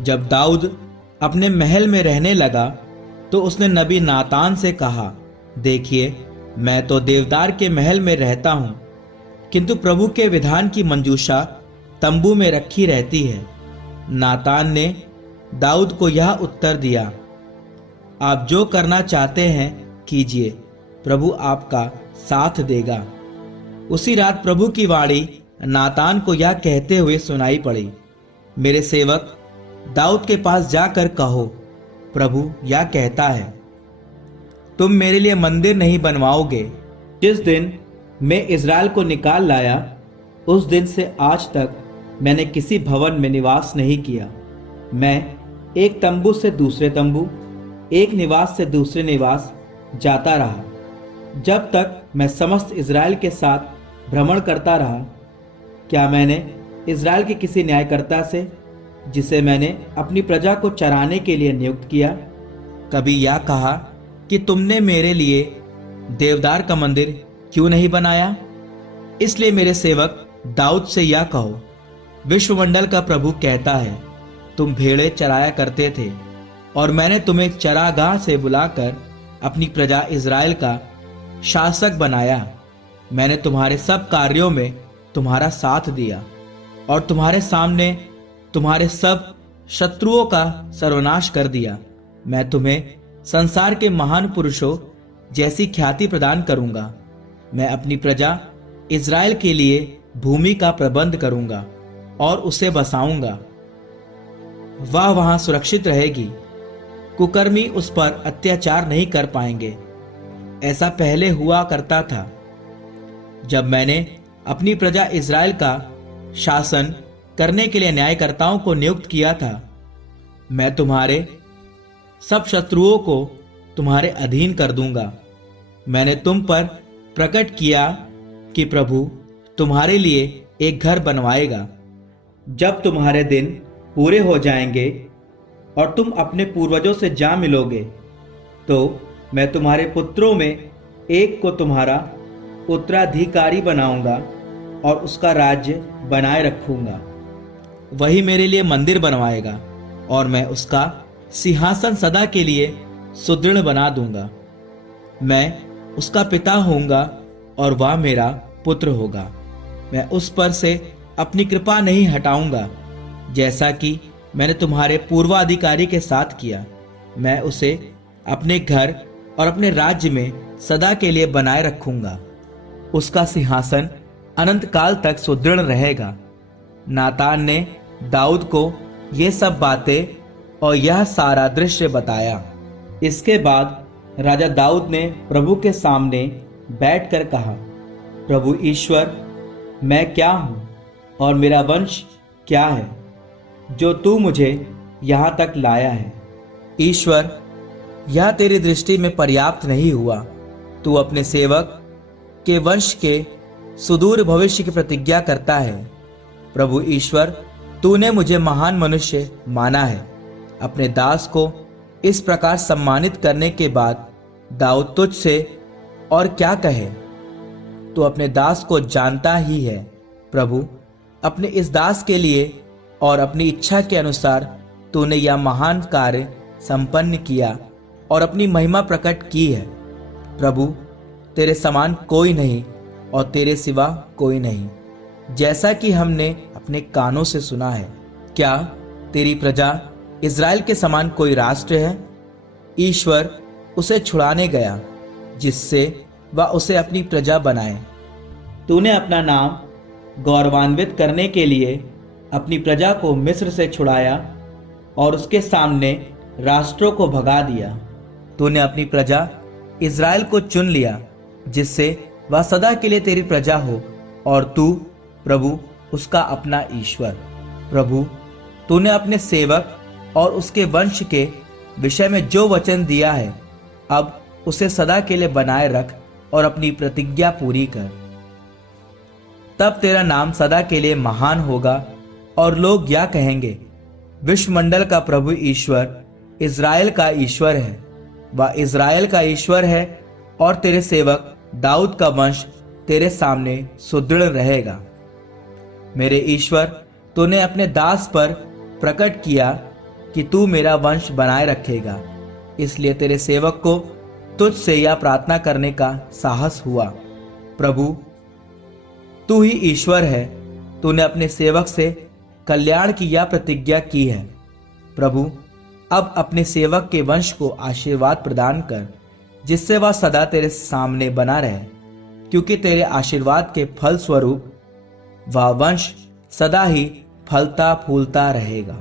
जब दाऊद अपने महल में रहने लगा तो उसने नबी नातान से कहा, देखिए, मैं तो देवदार के महल में रहता हूं, किंतु प्रभु के विधान की मंजूषा तंबू में रखी रहती है। नातान ने दाऊद को यह उत्तर दिया, आप जो करना चाहते हैं कीजिए, प्रभु आपका साथ देगा। उसी रात प्रभु की वाणी नातान को यह कहते हुए सुनाई पड़ी, मेरे सेवक दाऊद के पास जाकर कहो, प्रभु यह कहता है, तुम मेरे लिए मंदिर नहीं बनवाओगे। जिस दिन मैं इज़राइल को निकाल लाया, उस दिन से आज तक मैंने किसी भवन में निवास नहीं किया। मैं एक तंबू से दूसरे तंबू, एक निवास से दूसरे निवास जाता रहा, जब तक मैं समस्त इज़राइल के साथ भ्रमण करता रहा। क्या मैंने इज़राइल के किसी न्यायकर्ता से, जिसे मैंने अपनी प्रजा को चराने के लिए नियुक्त किया, कभी यह कहा कि तुमने मेरे लिए देवदार का मंदिर क्यों नहीं बनाया? इसलिए मेरे सेवक दाऊद से यह कहो, विश्वमंडल का प्रभु कहता है, तुम भेड़े चराया करते थे और मैंने तुम्हें चरागाह से बुलाकर अपनी प्रजा इज़राइल का शासक बनाया। मैंने तुम्हारे सब कार्यों में तुम्हारा साथ दिया और तुम्हारे सामने तुम्हारे सब शत्रुओं का सर्वनाश कर दिया। मैं तुम्हें संसार के महान पुरुषों जैसी ख्याति प्रदान करूंगा। मैं अपनी प्रजा इज़राइल के लिए भूमि का प्रबंध करूंगा और उसे बसाऊंगा। वह वहां सुरक्षित रहेगी, कुकर्मी उस पर अत्याचार नहीं कर पाएंगे। ऐसा पहले हुआ करता था, जब मैंने अपनी प्रजा इज़राइल का शासन करने के लिए न्यायकर्ताओं को नियुक्त किया था। मैं तुम्हारे सब शत्रुओं को तुम्हारे अधीन कर दूंगा। मैंने तुम पर प्रकट किया कि प्रभु तुम्हारे लिए एक घर बनवाएगा। जब तुम्हारे दिन पूरे हो जाएंगे और तुम अपने पूर्वजों से जा मिलोगे, तो मैं तुम्हारे पुत्रों में एक को तुम्हारा उत्तराधिकारी बनाऊंगा और उसका राज्य बनाए रखूंगा। वही मेरे लिए मंदिर बनवाएगा और मैं उसका सिंहासन सदा के लिए सुदृढ़ बना दूंगा। मैं उसका पिता होऊंगा और वह मेरा पुत्र होगा। मैं उस पर से अपनी कृपा नहीं हटाऊंगा, जैसा कि मैंने तुम्हारे पूर्वाधिकारी के साथ किया। मैं उसे अपने घर और अपने राज्य में सदा के लिए बनाए रखूंगा। उसका सिंहासन अनंत काल तक सुदृढ़ रहेगा। नातान ने दाऊद को ये सब बातें और यह सारा दृश्य बताया। इसके बाद राजा दाऊद ने प्रभु के सामने बैठकर कहा, प्रभु ईश्वर, मैं क्या हूँ और मेरा वंश क्या है, जो तू मुझे यहाँ तक लाया है? ईश्वर, यह तेरी दृष्टि में पर्याप्त नहीं हुआ। तू अपने सेवक के वंश के सुदूर भविष्य की प्रतिज्ञा करता है। प्रभु ईश्वर, तूने मुझे महान मनुष्य माना है। अपने दास को इस प्रकार सम्मानित करने के बाद दाऊद तुझसे और क्या कहे? तू अपने दास को जानता ही है। प्रभु, अपने इस दास के लिए और अपनी इच्छा के अनुसार तूने यह महान कार्य संपन्न किया और अपनी महिमा प्रकट की है। प्रभु, तेरे समान कोई नहीं और तेरे सिवा कोई नहीं, जैसा कि हमने अपने कानों से सुना है। क्या तेरी प्रजा इज़राइल के समान कोई राष्ट्र है? ईश्वर उसे छुड़ाने गया, जिससे वह उसे अपनी प्रजा बनाए। तूने अपना नाम गौरवान्वित करने के लिए अपनी प्रजा को मिस्र से छुड़ाया और उसके सामने राष्ट्रों को भगा दिया। तूने अपनी प्रजा इज़राइल को चुन लिया, जिससे वह सदा के लिए तेरी प्रजा हो और तू प्रभु उसका अपना ईश्वर। प्रभु, तूने अपने सेवक और उसके वंश के विषय में जो वचन दिया है, अब उसे सदा के लिए बनाए रख और अपनी प्रतिज्ञा पूरी कर। तब तेरा नाम सदा के लिए महान होगा और लोग यह कहेंगे, विश्वमंडल का प्रभु ईश्वर इज़राइल का ईश्वर है। वह इज़राइल का ईश्वर है और तेरे सेवक दाऊद का वंश तेरे सामने सुदृढ़ रहेगा। मेरे ईश्वर, तूने अपने दास पर प्रकट किया कि तू मेरा वंश बनाए रखेगा, इसलिए तेरे सेवक को तुझसे यह प्रार्थना करने का साहस हुआ। प्रभु, तू ही ईश्वर है। तूने अपने सेवक से कल्याण की यह प्रतिज्ञा की है। प्रभु, अब अपने सेवक के वंश को आशीर्वाद प्रदान कर, जिससे वह सदा तेरे सामने बना रहे, क्योंकि तेरे आशीर्वाद के फल स्वरूप वह वंश सदा ही फलता फूलता रहेगा।